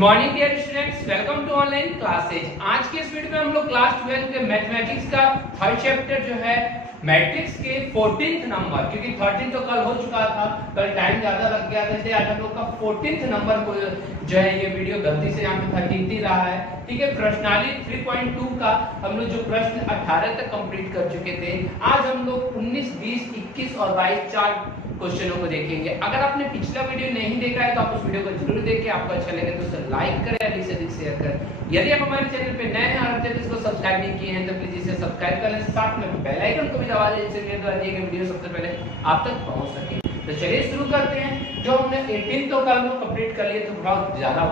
Morning dear students, welcome to online classes. आज के इस वीडियो में हम लोग क्लास 12 के मैथमेटिक्स का थर्ड चैप्टर जो है मैट्रिक्स के 14th नंबर, क्योंकि 13 तो कल हो चुका था, कल टाइम ज्यादा लग गया था, इसलिए आज हम लोग का 14th नंबर को जो है ये वीडियो गलती से यहाँ पे 13th ही रहा है। ठीक है, प्रश्नावली 3.2 का हम लोग जो प्रश्न 18 तक कंप्लीट कर चुके थे, आज हम लोग 19, 20, 21 और 22 चार क्वेश्चनों को देखेंगे। अगर आपने पिछला वीडियो नहीं देखा है तो आप उस वीडियो को जरूर देखिए, आपको अच्छा लगे तो उसे लाइक करें, अधिक से अधिक शेयर करें। यदि आप हमारे चैनल पे नए हैं और अभी तक इसको सब्सक्राइब नहीं किए हैं तो प्लीज इसे सब्सक्राइब कर लें, साथ में बेल आइकन को भी दबा दें जिससे मेरे द्वारा दिए गए वीडियो सबसे पहले आप तक पहुंच सके। तो चलिए शुरू करते हैं। जो हमने 18 तो कल में कंप्लीट कर लिए, तो बहुत ज्यादा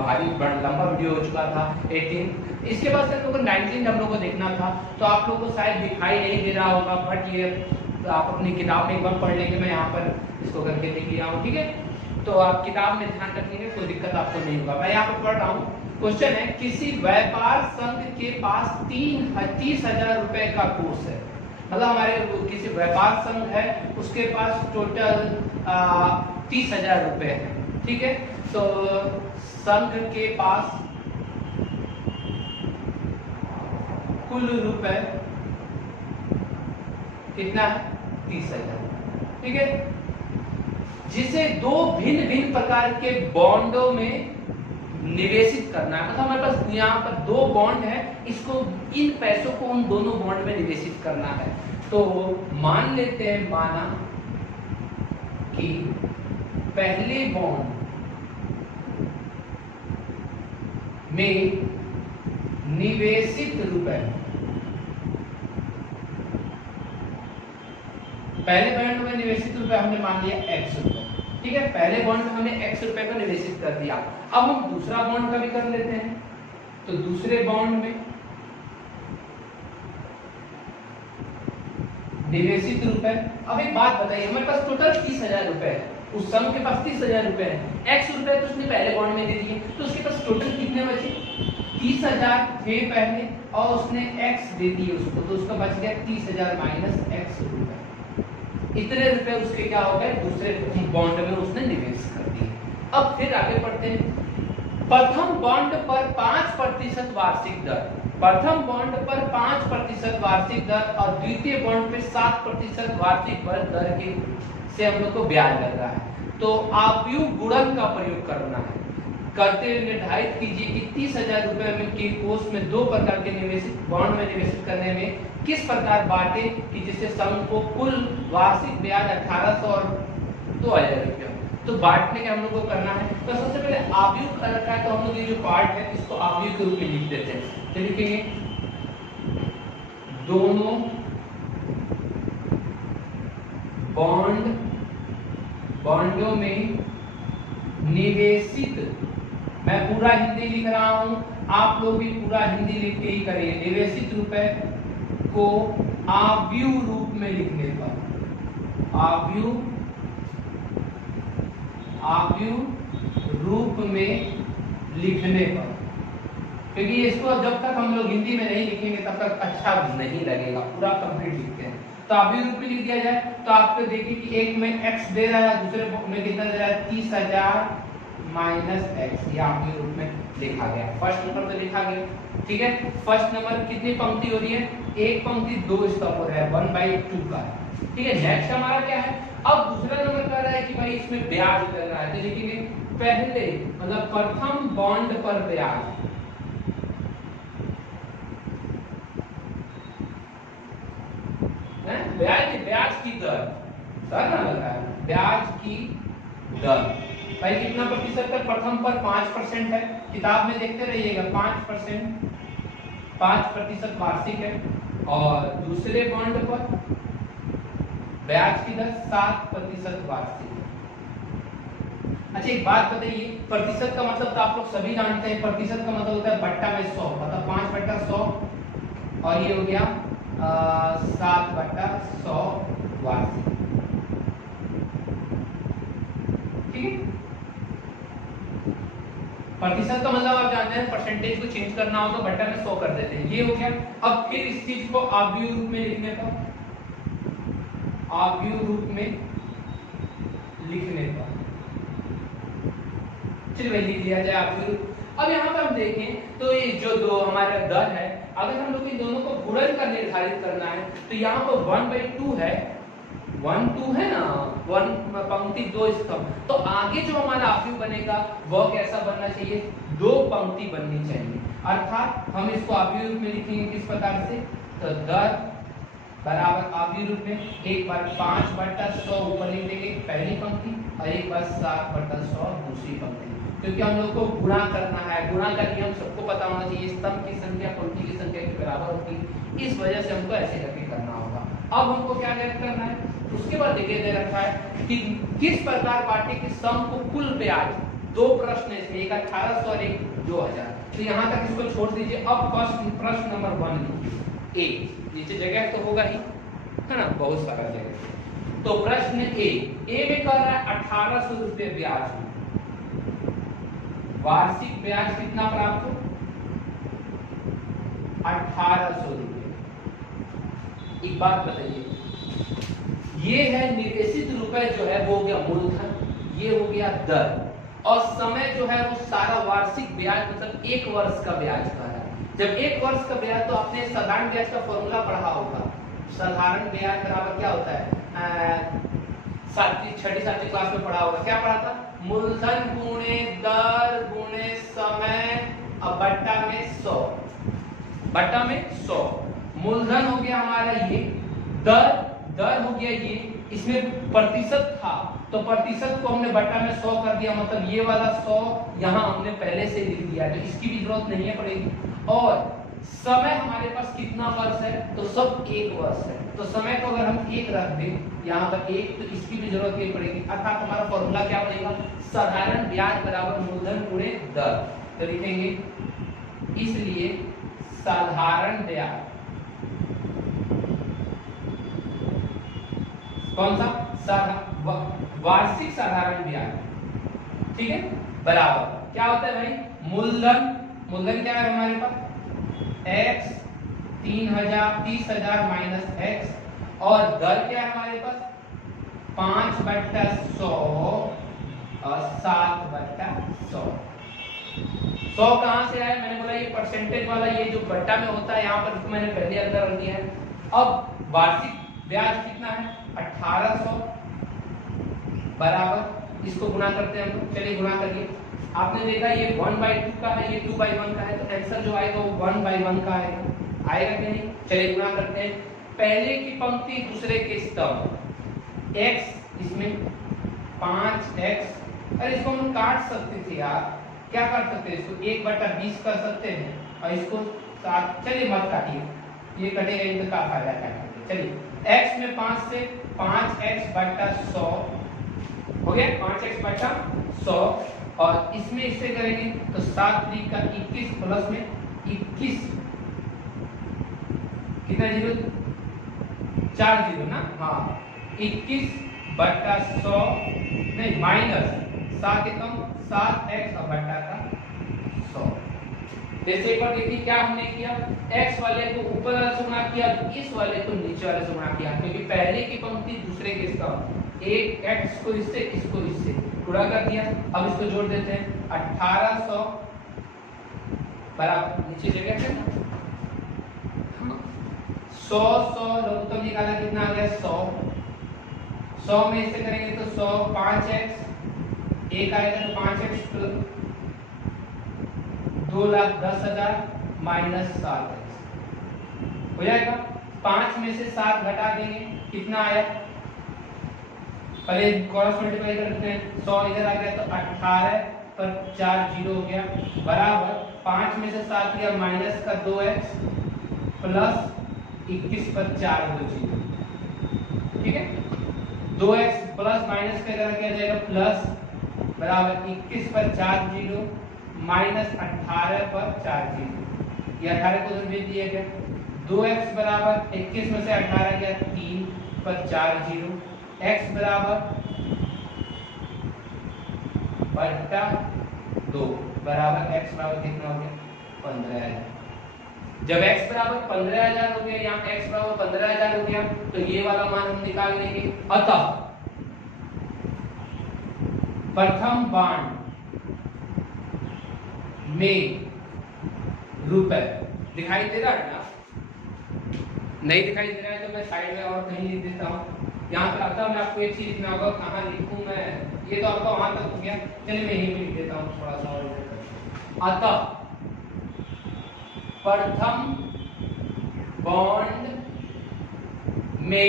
भारी लंबा वीडियो हो चुका था 18। इसके बाद से हम लोग को 19 हम लोग को देखना था, तो आप लोगों को शायद दिखाई नहीं दे रहा होगा, बट ये आप अपनी किताब में एक बार पढ़ लेंगे, मैं यहाँ पर इसको करके लिख लिया हूँ। ठीक है, तो आप किताब में ध्यान रखेंगे, कोई दिक्कत आपको नहीं होगा। मैं यहाँ पर पढ़ रहा हूँ। क्वेश्चन है, किसी व्यापार संघ के पास 30,000 रुपए का कोष है। मतलब हमारे किसी व्यापार संघ है, उसके पास टोटल 30,000 रुपए है। ठीक है, तो संघ के पास कुल रुपए कितना है? 30,000। ठीक है, जिसे दो भिन्न भिन्न प्रकार के बॉन्डों में निवेशित करना है। मतलब हमारे पास यहाँ पर दो बॉन्ड है, इसको इन पैसों को उन दोनों बॉन्ड में निवेशित करना है। तो मान लेते हैं, माना कि पहले बॉन्ड में निवेशित रुपए, पहले बॉन्ड में निवेशित रुपए हमने मान लिया x रुपए। ठीक है, पहले बॉन्ड में हमने x रुपए को निवेशित कर दिया। अब हम दूसरा बॉन्ड का भी कर लेते हैं। तो दूसरे बॉन्ड में निवेशित रुपए। अब एक बात बताइए, हमारे पास टोटल 30,000 रुपए है, उस संघ के पास 30,000 रुपए है। x रुपए तो उसने पहले बॉन्ड में दे दिए, तो उसके पास टोटल कितने बचे? 30,000 थे पहले और उसने x दे दिए उसको, तो उसका बच गया 30,000 माइनस x रुपए। इतने रुपए उसके क्या हो गए? दूसरे बॉन्ड में उसने निवेश कर दिए। अब फिर आगे बढ़ते हैं। प्रथम बॉन्ड पर 5% वार्षिक दर, प्रथम बॉन्ड पर 5% वार्षिक दर और द्वितीय बॉन्ड पे 7% वार्षिक दर के से हम लोग को ब्याज लग रहा है। तो आव्यूह गुणन का प्रयोग करना है। करते हुए निर्धारित कीजिए कि 30,000 रुपए में के कोष में दो प्रकार के निवेशित बॉन्ड में निवेशित करने में किस प्रकार बांटे कि जिससे संघ को कुल वार्षिक ब्याज 1,800 और 2,000 रुपया। तो बांटने का हम लोग को करना है। तो सबसे पहले आव्यूह कर रखा है, तो हम लोग ये जो पार्ट है इसको आव्यूह के रूप में लिख देते हैं। तो लिखेंगे दोनों बॉन्डों में निवेशित, मैं पूरा हिंदी लिख रहा हूं, आप लोग भी पूरा हिंदी लिख के ही करिए। निवेशित रुपए को आव्यूह रूप में लिखने पर, आव्यूह रूप में लिखने पर, क्योंकि इसको जब तक हम लोग हिंदी में नहीं लिखेंगे तब तक अच्छा नहीं लगेगा। पूरा कंप्लीट लिखते हैं, तो आव्यूह रूप में लिख दिया जाए। तो आपको देखिए कि एक में x दे रहा है, दूसरे में कितना दे रहा है? 30,000 माइनस x, ये आव्यूह रूप में लिखा गया। फर्स्ट नंबर तो लिखा गया। ठीक है, फर्स्ट नंबर कितनी पंक्ति हो रही है? एक पंक्ति 2 स्टॉप हो रहा है, 1/2 का। ठीक है, नेक्स्ट हमारा क्या है? अब दूसरा नंबर कह रहा है कि भाई इसमें ब्याज लग रहा है, तो लिखेंगे पहले मतलब प्रथम बॉन्ड पर ब्याज, ब्याज की दर ना लगा है, ब्याज की दर भाई कितना प्रतिशत है? प्रथम पर 5% है, किताब में देखते रहिएगा 5% वार्षिक है, और दूसरे बॉन्ड पर ब्याज की दर 7% वार्षिक है। अच्छा एक बात बताइए, प्रतिशत का मतलब तो आप लोग सभी जानते हैं, प्रतिशत का मतलब होता है बट्टा में 100, मतलब 5/100, और ये हो गया 7/100 वार्षिक। ठीक है, प्रतिशत का मतलब आप जानते हैं, परसेंटेज को चेंज करना हो तो बट्टा में 100 कर देते हैं। ये हो गया। अब फिर इस चीज को आव्यूह रूप में लिखने पर, आव्यूह रूप में लिखने पर चलिए भाई लिख लिया जाए आप। अब यहाँ पे हम देखें तो ये जो दो हमारा दर है, अगर हम लोग इन दोनों को गुणन कर निर्धारित करना है तो यहाँ पर 1/2 है, 1 2 है ना, 1 पंक्ति 2 स्तंभ, तो आगे जो हमारा अवयव बनेगा वह कैसा बनना चाहिए, 2 पंक्ति बननी चाहिए। अर्थात हम इसको अवयव रूप में लिखेंगे किस प्रकार से, तो दर बराबर अवयव रूप में एक बार 5/100 ऊपर लिख देंगे पहली पंक्ति और एक बार 7/100 दूसरी पंक्ति, क्योंकि हम लोग को गुणा करना है। गुणा का नियम सबको पता होना चाहिए, स्तंभ की संख्या पंक्ति की संख्या के बराबर होती है, इस वजह से हमको ऐसे करके करना होगा। अब हमको क्या करना है, उसके बाद देखिए दे रखा है कि किस प्रकार बांटे कि सम को कुल ब्याज, दो प्रश्न इसमें, एक 1800 और एक 2000, तो यहाँ तक इसको छोड़ दीजिए। अब फर्स्ट प्रश्न नंबर 1 लिखिए, ए नीचे जगह तो होगा ही है ना, बहुत सारा जगह। तो प्रश्न ए में कह रहा है 1800 रुपये ब्याज, वार्षिक ब्याज कितना प्राप्त हो, 1800 रुपये। एक बात बताइए, ये है निर्देशित रुपए जो है वो हो गया मूलधन, ये हो गया दर, और समय जो है वो सारा वार्षिक ब्याज मतलब 1 वर्ष का ब्याज का है। जब 1 वर्ष का ब्याज, तो आपने साधारण ब्याज का फॉर्मूला पढ़ा होगा, साधारण ब्याज बराबर क्या होता है, छठी सातवीं क्लास में पढ़ा होगा, क्या पढ़ा था, मूलधन गुणे दर गुणे समय और बट्टा में 100, बट्टा में 100। मूलधन हो गया हमारा ये, दर हो गया ये, इसमें प्रतिशत था तो प्रतिशत को हमने बट्टा में 100 कर दिया, मतलब ये वाला 100 यहाँ हमने पहले से लिख दिया, तो इसकी भी जरूरत नहीं है पड़ेगी। और समय हमारे पास कितना वर्ष है, तो सब 1 वर्ष है, तो समय को अगर हम 1 रख दें यहाँ पर 1, तो इसकी भी जरूरत नहीं पड़ेगी। अर्थात हमारा फॉर्मूला क्या बनेगा, साधारण ब्याज बराबर मूलधन गुणे दर, तो लिखेंगे इसलिए साधारण ब्याज, कौन सा, वार्षिक साधारण ब्याज, ठीक है, बराबर क्या होता है भाई, मूलधन क्या है हमारे पास, x 30,000 माइनस x, और दर क्या है हमारे पास 5/100 और 7/100। 100 कहां से आया, मैंने बोला ये परसेंटेज वाला, ये जो बट्टा में होता है यहाँ पर, इसको मैंने पहले अंदर रख दिया है। अब वार्षिक ब्याज कितना है, 1800 बराबर, इसको गुणा करते हैं हम, चलिए गुणा करिए। आपने देखा ये 1/2 का है, ये 2/1 का है, तो आंसर जो आएगा वो 1/1 का आएगा कि नहीं। चलिए गुणा करते हैं, पहले की पंक्ति दूसरे के स्तंभ, x इसमें 5x, अरे इसको हम काट सकते थे यार, क्या कर सकते हैं इसको, 1/20 कर सकते हैं, और इसको 7, चलिए मत काटिए, ये कटेगा इनका क्या फायदा क्या करते। चलिए x में 5 से 5x/100 हो गया, 5x/100, और इसमें इससे करेंगे तो 7 3 का 21 प्लस में 21, कितना जीरो, 4 जीरो ना, हाँ 21/100 नहीं माइनस 7 एकम 7x और बट्टा का 100। जैसे एक बार देखिए क्या हमने किया, x वाले को ऊपर वाले से गुणा किया, इस वाले को नीचे वाले से गुणा किया, क्योंकि पहले की पंक्ति दूसरे के स्तंभ, एक x को इससे इसको इससे गुणा कर दिया। अब इसको जोड़ देते हैं, 1800 बराबर नीचे जगह है ना, 100 लघुत्तम निकाला कितना आ गया 100 में इससे करेंगे तो 100 5x, एक आएगा तो 5x 2,10,000 माइनस 7x हो जाएगा। 5 में से 7 घटा देंगे, कितना आया, पहले क्रॉस मल्टीप्लाई करते हैं, 100 इधर आ गया तो 18 पर 4 जीरो हो गया, बराबर 5 में से 7 गया माइनस का 2x प्लस 21 पर 4 दो जीरो, ठीक है, 2x प्लस माइनस का इधर क्या जाएगा प्लस, बराबर 21 पर 4 जीरो माइनस 18 पर 4 जीरो, ये 18 को उधर भेज दिया गया, 2x बराबर 21 में से 18 गया 3 पर 4 जीरो, x बराबर बट्टा 2 बराबर x बराबर कितना हो गया 15,000। जब x बराबर 15,000 हो गया, यहाँ x बराबर 15,000 हो गया, तो ये वाला मान हम निकाल लेंगे। अतः प्रथम बांड में रुपए। दिखाई दे रहा है ना? नहीं दिखाई दे रहा है तो मैं साइड में और कहीं लिख देता हूँ। यहाँ पे आता मैं आपको एक चीज लिखना होगा, कहाँ लिखूँ मैं? ये तो आपका वहां तक हो गया, चलिए मैं यहीं पे लिख देता हूँ थोड़ा सा और। अतः प्रथम बॉन्ड में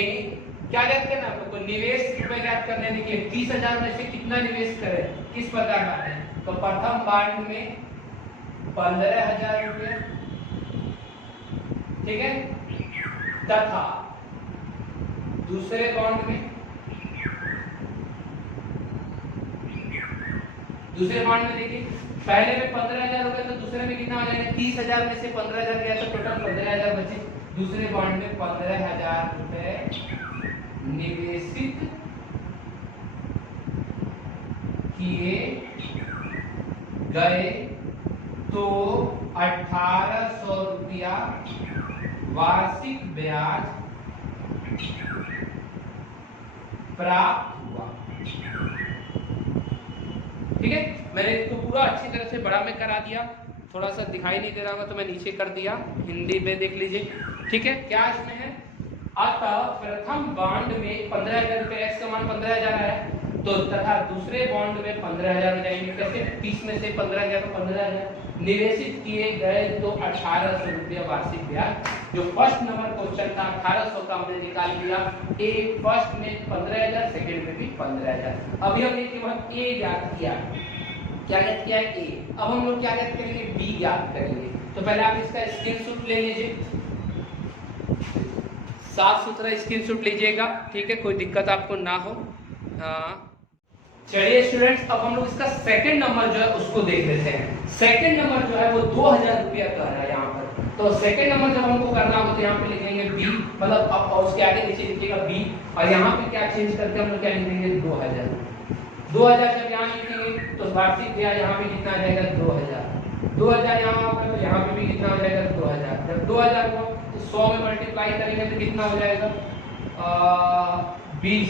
क्या ज्ञात करना है आपको? निवेश रुपए ज्ञात करने में कि 30,000 में से कितना निवेश करें, किस प्रकार का है। तो प्रथम बॉन्ड में 15,000 रुपये, ठीक है, तथा दूसरे बॉन्ड में देखिए पहले में 15,000 रुपए, तो दूसरे में कितना हो जाएगा? 30,000 में से 15,000 गया तो टोटल 15,000 बचे। दूसरे बॉन्ड में 15,000 रुपए निवेशित किए गए तो 1,800 रुपया वार्षिक ब्याज प्राप्त हुआ। ठीक है, मैंने इसको पूरा अच्छी तरह से बड़ा में करा दिया, थोड़ा सा दिखाई नहीं दे रहा होगा तो मैं नीचे कर दिया, हिंदी में देख लीजिए। ठीक है, क्या इसमें है? अतः प्रथम बॉन्ड में 15,000 रुपए, एक्स का मान 15,000 आया, तो तथा दूसरे बॉन्ड में 15,000 हो जाएंगे। कैसे? 30 में से 15,000 तो 15,000 निवेशित किए गए तो 1,800 रुपया वार्षिक ब्याज। जो फर्स्ट नंबर क्वेश्चन था 1,800 का हमने निकाल लिया। ए फर्स्ट में 15,000, सेकंड में भी 15,000। अभी हमने केवल ए ज्ञात किया। क्या ज्ञात किया है? ए। अब हम लोग क्या ज्ञात करेंगे? बी ज्ञात करेंगे। तो पहले आप इसका स्क्रीनशॉट ले लीजिए, साफ सुथरा स्क्रीनशॉट लीजिएगा, ठीक है, कोई दिक्कत आपको ना हो। हाँ चलिए स्टूडेंट्स, अब हम लोग इसका सेकंड नंबर जो है उसको देख लेते हैं। सेकंड नंबर जो है वो 2,000 रुपया का है यहाँ पर। तो सेकंड नंबर जब हमको करना हो तो यहाँ पे लिखेंगे बी, मतलब अब और उसके आगे नीचे लिखिएगा बी, और यहाँ पे क्या चेंज करके हम लोग क्या लिखेंगे? 2,000। 2,000 जब यहाँ लिखेंगे तो वार्षिक ब्याज यहाँ पे कितना आ जाएगा? 2,000। 2,000 यहाँ पर, तो यहाँ पे भी कितना हो जाएगा? 2,000। जब 2,000 हुआ तो 100 में मल्टीप्लाई करेंगे तो कितना हो जाएगा? 20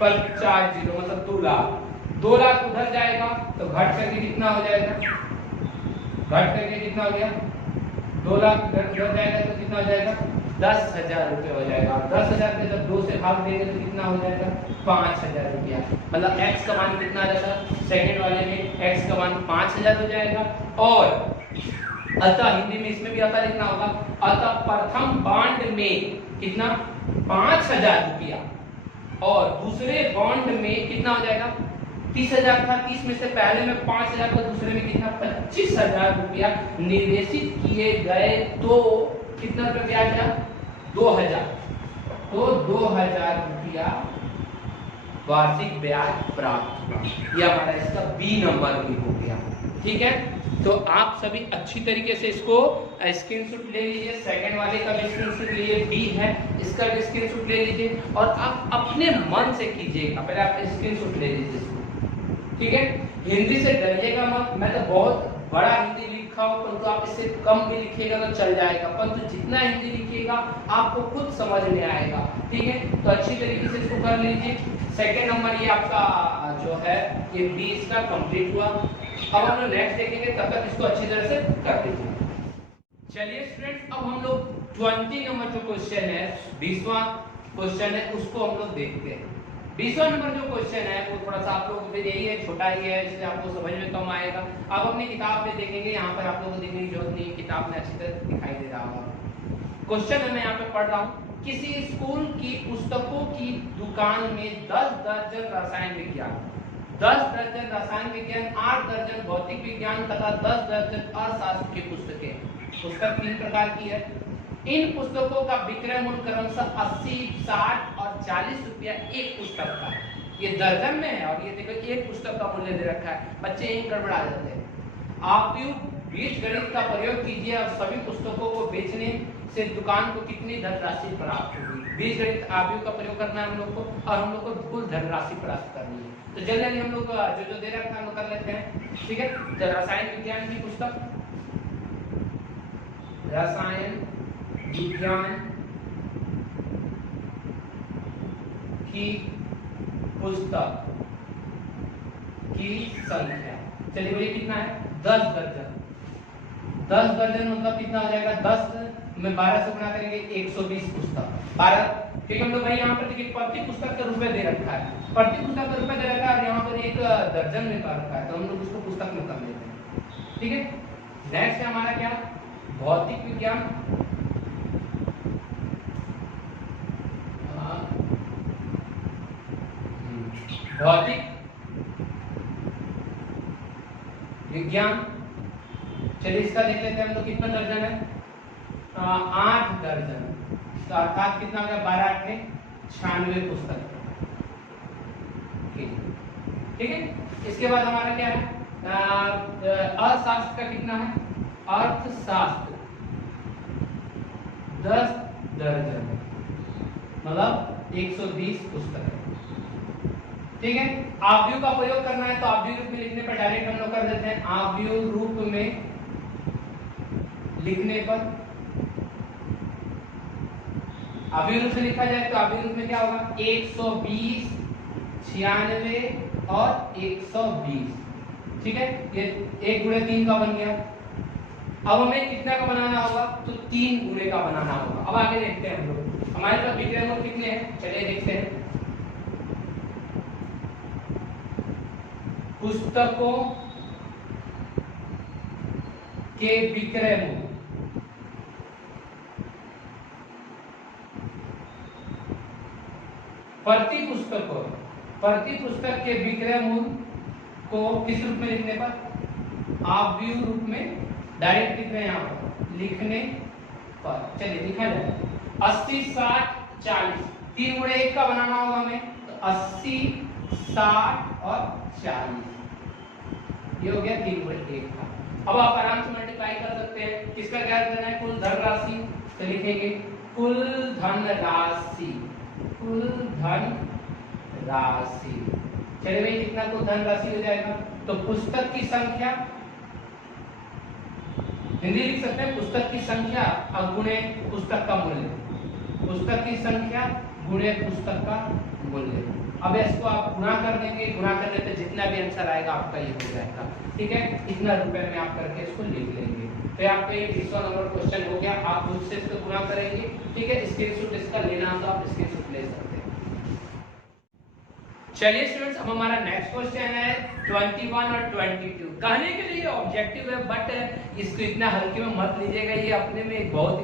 पर 4 जीरो मतलब 2 लाख। 2 लाख उधर जाएगा तो घट करके कितना हो जाएगा? घट करके कितना हो गया? 2 लाख उधर जाएगा तो कितना हो जाएगा? 10,000 रुपये हो जाएगा। 10,000 के जब 2 से भाग देंगे तो कितना हो जाएगा? 5,000 रुपया। मतलब x का मान कितना आ जाएगा? सेकंड वाले में x का मान 5,000 हो जाएगा। और अतः हिंदी में इसमें भी अतः लिखना होगा। अतः प्रथम बॉन्ड में कितना? 5,000 रुपया, और दूसरे बॉन्ड में कितना हो जाएगा? 30,000 था, 30 में से पहले में 5,000 तो दूसरे में कितना? 25,000 रुपया निवेशित किए गए तो कितना रुपया ब्याज आया? 2,000। तो 2,000 रुपया वार्षिक ब्याज प्राप्त हुआ। यह हमारा इसका बी नंबर भी हो गया। ठीक है, तो आप सभी अच्छी तरीके से इसको स्क्रीनशॉट ले लीजिए। सेकंड वाले का भी स्क्रीनशॉट लीजिए, बी है इसका भी स्क्रीनशॉट ले लीजिए, और आप अपने मन से कीजिएगा। पहले आप स्क्रीनशॉट ले लीजिए इसको, ठीक है। हिंदी से डरिएगा मत, मैं तो बहुत बड़ा हिंदी लिखा हूं, परंतु आप इससे कम भी लिखिएगा तो चल जाएगा, परंतु जितना हिंदी लिखिएगा आपको खुद समझ में आएगा। ठीक है, तो अच्छी तरीके से इसको कर लीजिए। सेकंड नंबर ये आपका जो है ये बी इसका कंप्लीट हुआ। अब हम लोग नेक्स्ट देखेंगे, तब तक इसको अच्छी तरह से कर लीजिए। चलिए स्टूडेंट्स, अब हम लोग 20 नंबर जो क्वेश्चन है, 20वां क्वेश्चन है, उसको हम लोग देखते हैं। 20वां नंबर जो क्वेश्चन है वो थोड़ा सा आप लोगों के लिए यही है, छोटा ही है, इसलिए आपको समझ में कम आएगा। अब अपनी किताब में देखेंगे, यहाँ पर आप लोगों को देखने की जरूरत नहीं है, किताब में अच्छी तरह दिखाई दे रहा होगा। क्वेश्चन है, मैं यहाँ पे पढ़ रहा हूँ। किसी स्कूल की पुस्तकों की दुकान में 10 दर्जन रसायन विज्ञान, 10 दर्जन रसायन विज्ञान, 8 दर्जन भौतिक विज्ञान तथा 10 दर्जन अर्थशास्त्र की पुस्तकें। पुस्तक 3 प्रकार की है। इन पुस्तकों का विक्रय मूल्य क्रमशः 80, 60 और 40 रुपया एक पुस्तक का है। ये दर्जन में है, और ये देखो एक पुस्तक का मूल्य दे रखा है। बच्चे यही गड़बड़ा जाते हैं। आप बीजगणित का प्रयोग कीजिए और सभी पुस्तकों को बेचने से दुकान को कितनी धनराशि प्राप्त होगी। बीजगणित आव्यूह का प्रयोग करना है हम लोग को, और हम लोग को कुल धनराशि प्राप्त करनी है। तो जल्दी हम लोग जो दे रखा है हम लोग कर लेते हैं। ठीक है, तो रसायन विज्ञान की पुस्तक, रसायन विज्ञान की पुस्तक की संख्या, चलिए बोलिए कितना है? 10 दर्जन। 10 दर्जन मतलब कितना हो जाएगा, 10 में 12 से गुणा करेंगे 120 पुस्तक। 12 ठीक है, हम लोग भाई यहाँ पर देखिए प्रति पुस्तक का रुपए दे रखा है, प्रति पुस्तक का रुपए दे रखा है और यहाँ पर एक दर्जन में कर रखा है, तो हम लोग उसको पुस्तक में कर लेते हैं। ठीक है, नेक्स्ट है हमारा क्या, भौतिक विज्ञान। भौतिक विज्ञान, चलिए इसका देख लेते हैं हम लोग कितना दर्जन है, 8 दर्जन, तो अर्थात कितना हो गया, 12 8 96 पुस्तक। ठीक है, इसके बाद हमारा क्या है, अर्थशास्त्र का कितना है, अर्थशास्त्र 10 दर्जन मतलब 120 पुस्तक है। ठीक है, आव्यूह का प्रयोग करना है तो आव्यूह रूप में लिखने पर डायरेक्ट हम लोग कर देते हैं, आव्यूह रूप में लिखने पर, आव्यूह रूप से लिखा जाए तो आव्यूह रूप में क्या होगा, 120 96 और 120। ठीक है, ये 1 गुणे 3 का बन गया। अब हमें कितना का बनाना होगा, तो 3 गुणे का बनाना होगा। अब आगे देखते हैं हम लोग हमारे पास विक्रय मूल्य कितने हैं, चलिए देखते हैं। पुस्तकों के विक्रय मूल्य, प्रति पुस्तक के विक्रय मूल्य को किस रूप में लिखने पर, आव्यूह रूप में डायरेक्ट लिख रहे हैं, यहाँ पर लिखने पर चलिए लिखा जाए 80 60 40, 3 गुणे 1 का बनाना होगा हमें, तो 80 60 और 40, ये हो गया 3 गुणे 1 का। अब आप आराम से मल्टीप्लाई कर सकते हैं, किसका क्या करना है, कुल धन राशि, तो लिखेंगे कुल धन राशि, कुल धन राशि। चलिए भाई कितना कुल धन राशि हो जाएगा, तो पुस्तक की संख्या, हिंदी लिख सकते हैं पुस्तक की संख्या और गुणे पुस्तक का मूल्य, पुस्तक की संख्या गुणे पुस्तक का मूल्य। अब इसको आप गुणा कर देंगे, गुणा करने पे जितना भी आंसर आएगा आपका ये हो जाएगा। ठीक है, इतना रुपए में आप करके इसको लिख लेंगे, तो आपका ये 20वां नंबर क्वेश्चन हो गया। आप खुद से इसको गुणा करेंगे। ठीक है, स्क्रीनशॉट इसका लेना तो आप स्क्रीनशॉट ले सकते हैं। चलिए स्टूडेंट्स, अब हमारा नेक्स्ट क्वेश्चन है 21 और 22। कहने के लिए ऑब्जेक्टिव है बट इसको इतना हल्के में मत लीजिएगा, ये अपने में एक बहुत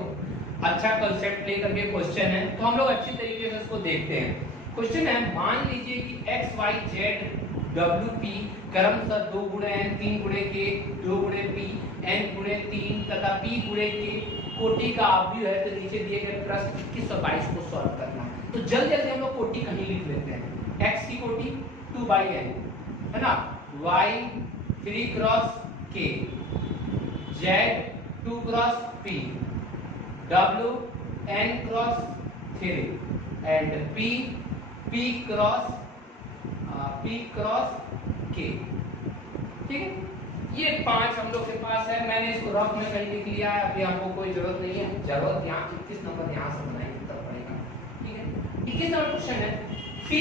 अच्छा कंसेप्ट लेकर के क्वेश्चन है, तो हम लोग अच्छी तरीके से इसको देखते हैं। क्वेश्चन है, मान लीजिए कि x y z w p क्रमशः 2 गुणे n 3 गुणे k 2 गुणे p n गुणे 3 तथा p गुणे k कोटि का आव्यूह है, तो नीचे दिए गए प्रश्न 21 और 22 को सॉल्व करना है। तो जल्दी जल्दी हम लोग कोटि कहीं लिख लेते हैं। x की कोटि 2/n है ना, y 3 cross k, z 2 cross p, w n cross 3 and p cross k। ठीक है, ये 5 हम लोग के पास है। मैंने इसको रफ में कहीं लिख लिया है, अभी आपको कोई जरूरत नहीं है, जरूरत यहाँ 21 नंबर यहाँ से बनाएंगे तब पड़ेगा। ठीक है, 21 नंबर क्वेश्चन है, py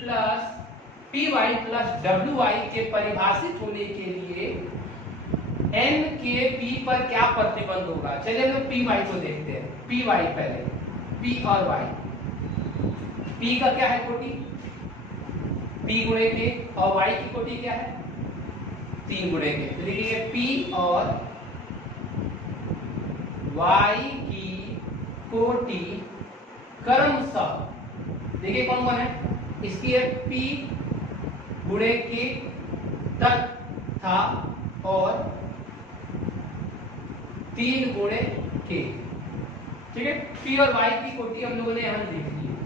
प्लस wy के परिभाषित होने के लिए n के p पर क्या प्रतिबंध होगा। चलिए हम लोग py को देखते हैं। py पहले, p और y, p का क्या है कोटि, p गुणे के, और y की कोटि क्या है 3 गुणे के, तो लिखिए p और y की कोटि क्रमशः, देखिए कौन कौन है, इसकी है p गुणे के तथा और 3 गुणे के। ठीक है, p और y की कोटि हम लोगों ने यहां लिख ली है।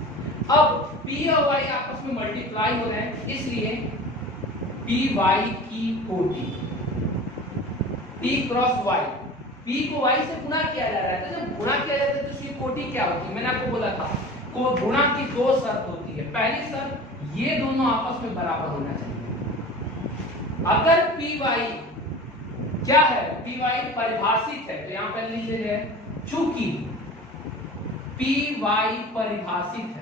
अब p और y आपस में मल्टीप्लाई हो रहे हैं, इसलिए py की कोटि p क्रॉस y, p को y से गुणा किया जा रहा है, तो जब गुणा किया जाता है तो उसकी कोटि क्या होती है, मैंने आपको बोला था को गुणा की 2 शर्त होती है। पहली शर्त, ये दोनों आपस में बराबर होना चाहिए। अगर py क्या है, py परिभाषित है, तो यहां पर लिख लीजिए चूंकि py परिभाषित है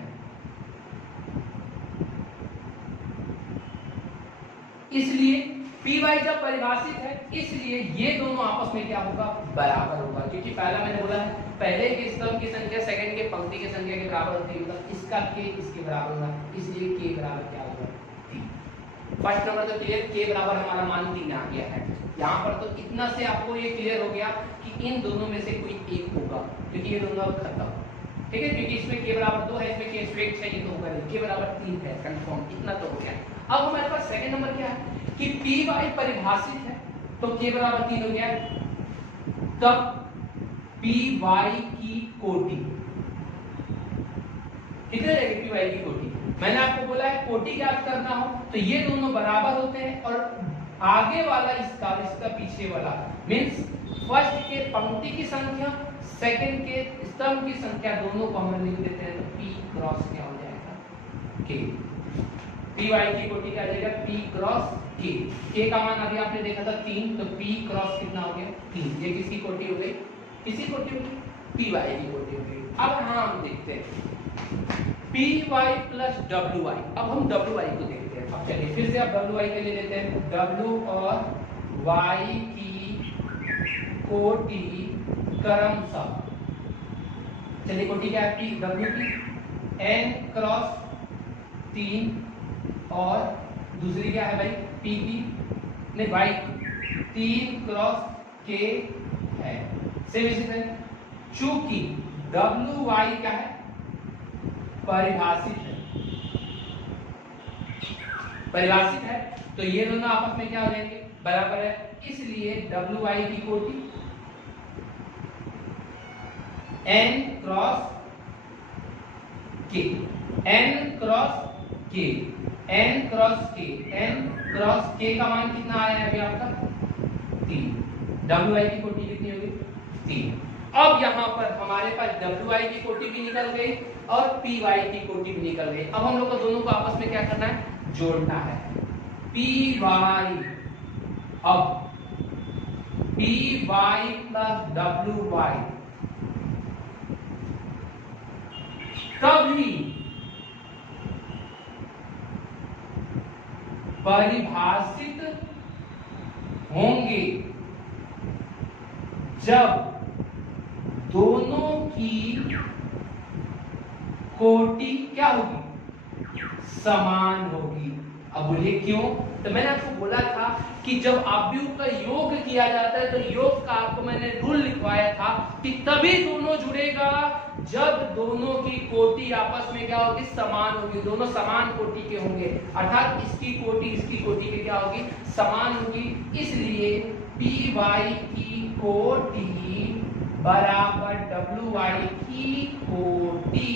इसलिए पी वाई जब परिभाषित है इसलिए ये दोनों आपस में क्या होगा, बराबर होगा, क्योंकि पहला मैंने बोला है पहले के स्तंभ की संख्या सेकंड के पंक्ति की संख्या के बराबर होती है, मतलब इसका के इसके बराबर होगा, इसलिए के बराबर क्या होगा 3। फर्स्ट नंबर तो क्लियर, के बराबर हमारा मान 3 आ गया है यहाँ पर। तो इतना से आपको ये क्लियर हो गया कि इन दोनों में से कोई एक होगा, क्योंकि ये दोनों अब खत्म, ठीक है, क्योंकि इसमें के बराबर 2 है, इसमें के स्ट्रेट है, ये तो होगा नहीं, के बराबर 3 है कंफर्म, इतना तो हो गया। अब हमारे पास सेकंड नंबर क्या है कि पी वाई परिभाषित है, तो के बराबर 3 हो गया, तब पी वाई की कोटि कितने रहेगी, पी वाई की कोटि मैंने आपको बोला है कोटि ज्ञात करना हो तो ये दोनों बराबर होते हैं, और आगे वाला इसका पीछे वाला मींस फर्स्ट के पंक्ति की संख्या सेकंड के स्तंभ की संख्या दोनों को हम लिख देते हैं, तो p क्रॉस क्या हो जाएगा, k। पी वाई की कोटि क्या आ जाएगा, p क्रॉस k। k का मान अभी आपने देखा था 3, तो p क्रॉस कितना हो गया 3। ये किसकी कोटि हो गई, किसी कोटि हो गई, पी वाई की कोटि हो गई। अब हम देखते हैं P Y plus W Y. अब हम डब्ल्यू वाई को देखते हैं। अब चलिए फिर से आप डब्ल्यू वाई के लिए लेते हैं, डब्ल्यू और वाई की कोटि क्रमशः, चलिए कोटि क्या है, पी डब्ल्यू की n क्रॉस 3 और दूसरी क्या है भाई, पी की नहीं वाई 3 क्रॉस k है। सेम इसी तरह चूंकि डब्ल्यू वाई क्या है, परिभाषित है, परिभाषित है, तो ये दोनों आपस में क्या हो जाएंगे, बराबर है, इसलिए डब्ल्यू वाई की कोटि n cross k, n cross k, n cross k, n cross k का मान कितना आया है अभी आपका 3। डब्ल्यू वाई की कोटि कितनी होगी 3। अब यहाँ पर हमारे पास डब्ल्यू वाई की कोटि भी निकल गई और पी वाई की कोटि भी निकल गई। अब हम लोग को दोनों को आपस में क्या करना है, जोड़ना है। पी वाई, अब P Y plus W Y तभी परिभाषित होंगे जब दोनों की कोटि क्या होगी, समान होगी। अब बोलिए क्यों, तो मैंने आपको बोला था कि जब अवयव का योग किया जाता है तो योग का आपको मैंने रूल लिखवाया था कि तभी दोनों जुड़ेगा जब दोनों की कोटि आपस में क्या होगी, समान होगी, दोनों समान कोटि के होंगे, अर्थात इसकी कोटि के क्या होगी, समान होगी। इसलिए पी वाई की कोटि बराबर डब्ल्यू वाई की कोटि।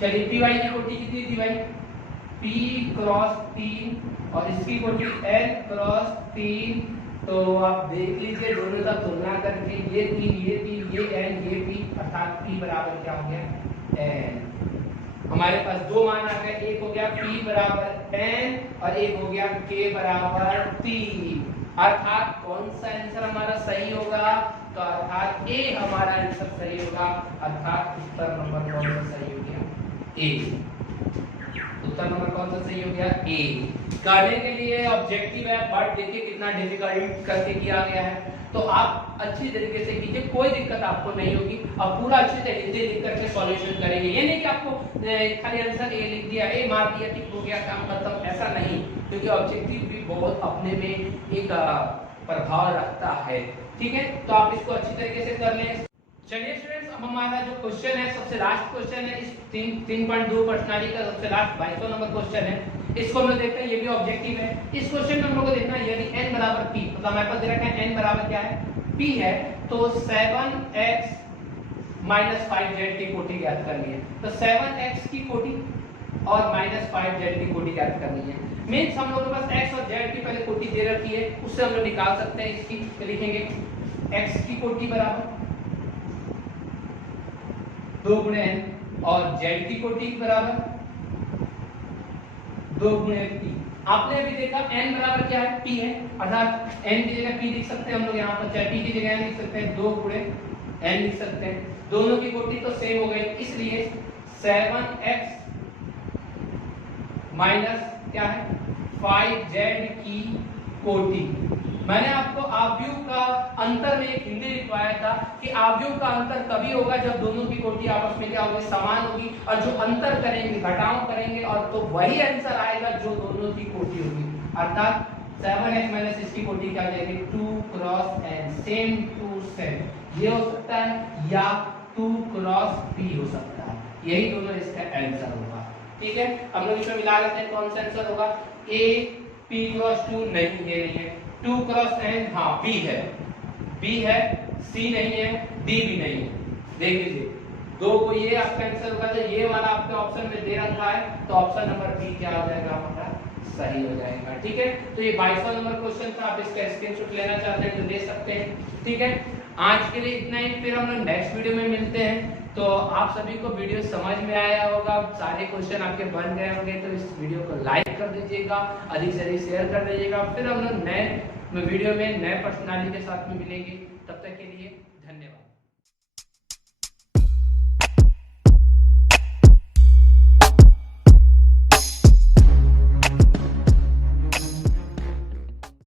चलिए पी वाई की कोटि कितनी थी भाई, p क्रॉस 3 और इसकी कोटि n क्रॉस 3, तो आप देख लीजिए दोनों का तुलना करके ये 3 ये 3 ये n ये p, अर्थात p बराबर क्या हो गया n। हमारे पास दो मान आ गए, एक हो गया p बराबर n और एक हो गया k बराबर 3, अर्थात कौन सा आंसर हमारा सही होगा, तो अर्थात ए हमारा आंसर सही होगा, अर्थात उत्तर नंबर कौन सा सही हो गया, ए। उत्तर नंबर कौन सा सही हो गया, ए। करने के लिए ऑब्जेक्टिव है, बट देखिए कितना डिफिकल्ट करके किया गया है, तो आप अच्छी तरीके से कीजिए, कोई दिक्कत आपको नहीं होगी। अब पूरा अच्छे से हिंदी लिख करके सॉल्यूशन करेंगे, ये नहीं कि आपको खाली आंसर ए लिख दिया, ए मार दिया, टिक हो गया, काम खत्म, ऐसा नहीं, क्योंकि ऑब्जेक्टिव भी बहुत अपने में एक प्रभाव रखता है, ठीक है। तो आप इसको अच्छी तरीके से कर लें। चलिए स्टूडेंट्स, अब हमारा जो क्वेश्चन है, सबसे लास्ट क्वेश्चन है, इस 3.2 पर्सनालिटी का सबसे लास्ट 22 नंबर क्वेश्चन है, इसको हम लोग देखते हैं, ये भी ऑब्जेक्टिव है। इस क्वेश्चन में हम लोग को देखना है यदि n बराबर p, मतलब हमारे पास दे रखा है n बराबर क्या है, p है, तो 7x - 5z की कोटि ज्ञात करनी है। तो 7x की कोटि और -5z की कोटि ज्ञात करनी है। मींस हम लोग के पास x और z की पहले कोटि दे रखी है, उससे हम लोग निकाल सकते हैं इसकी, तो लिखेंगे x की कोटि बराबर 2 गुणे n और z की कोटि बराबर 2 गुणे p। आपने अभी देखा n बराबर क्या है, p है, अर्थात n की जगह p लिख सकते हैं हम लोग यहाँ पर, चाहे p की जगह n लिख सकते हैं, 2 गुणे n लिख सकते हैं, दोनों की कोटि तो सेम हो गई, इसलिए 7x माइनस क्या है 5z की कोटि। मैंने आपको आव्यूह का अंतर में एक हिंदी लिखवाया था कि आव्यूह का अंतर तभी होगा जब दोनों की कोटि आपस में क्या होगी, समान होगी, और जो अंतर करेंगे घटाव करेंगे और तो वही आंसर आएगा जो दोनों की कोटि होगी। अर्थात 7x - इसकी कोटि क्या आ जाएगी, 2 cross n, same to same. ये हो सकता है या 2 क्रॉस p हो सकता है, यही दोनों इसका आंसर होगा। ठीक है, हम लोग इसमें मिला लेते हैं कौन सा आंसर होगा। a p क्रॉस 2 नहीं, ये नहीं है। 2 क्रॉस n, हाँ b है, b है, c नहीं है, d भी नहीं है। देख लीजिए दो को, ये आपका आंसर होगा। तो ये वाला आपके ऑप्शन में दे रखा है, तो ऑप्शन नंबर बी क्या हो जाएगा हमारा, सही हो जाएगा। ठीक है, तो ये 22वां नंबर क्वेश्चन था। आप इसका स्क्रीनशॉट लेना चाहते हैं तो ले सकते हैं। ठीक है, आज के लिए इतना ही, फिर हम लोग नेक्स्ट वीडियो में मिलते हैं। तो आप सभी को वीडियो समझ में आया होगा, सारे क्वेश्चन आपके बन गए होंगे। तो इस वीडियो को लाइक कर दीजिएगा, अधिक से अधिक शेयर कर दीजिएगा। फिर हम लोग नए वीडियो में नए पर्सनालिटी के साथ में मिलेंगे। तब तक के लिए धन्यवाद।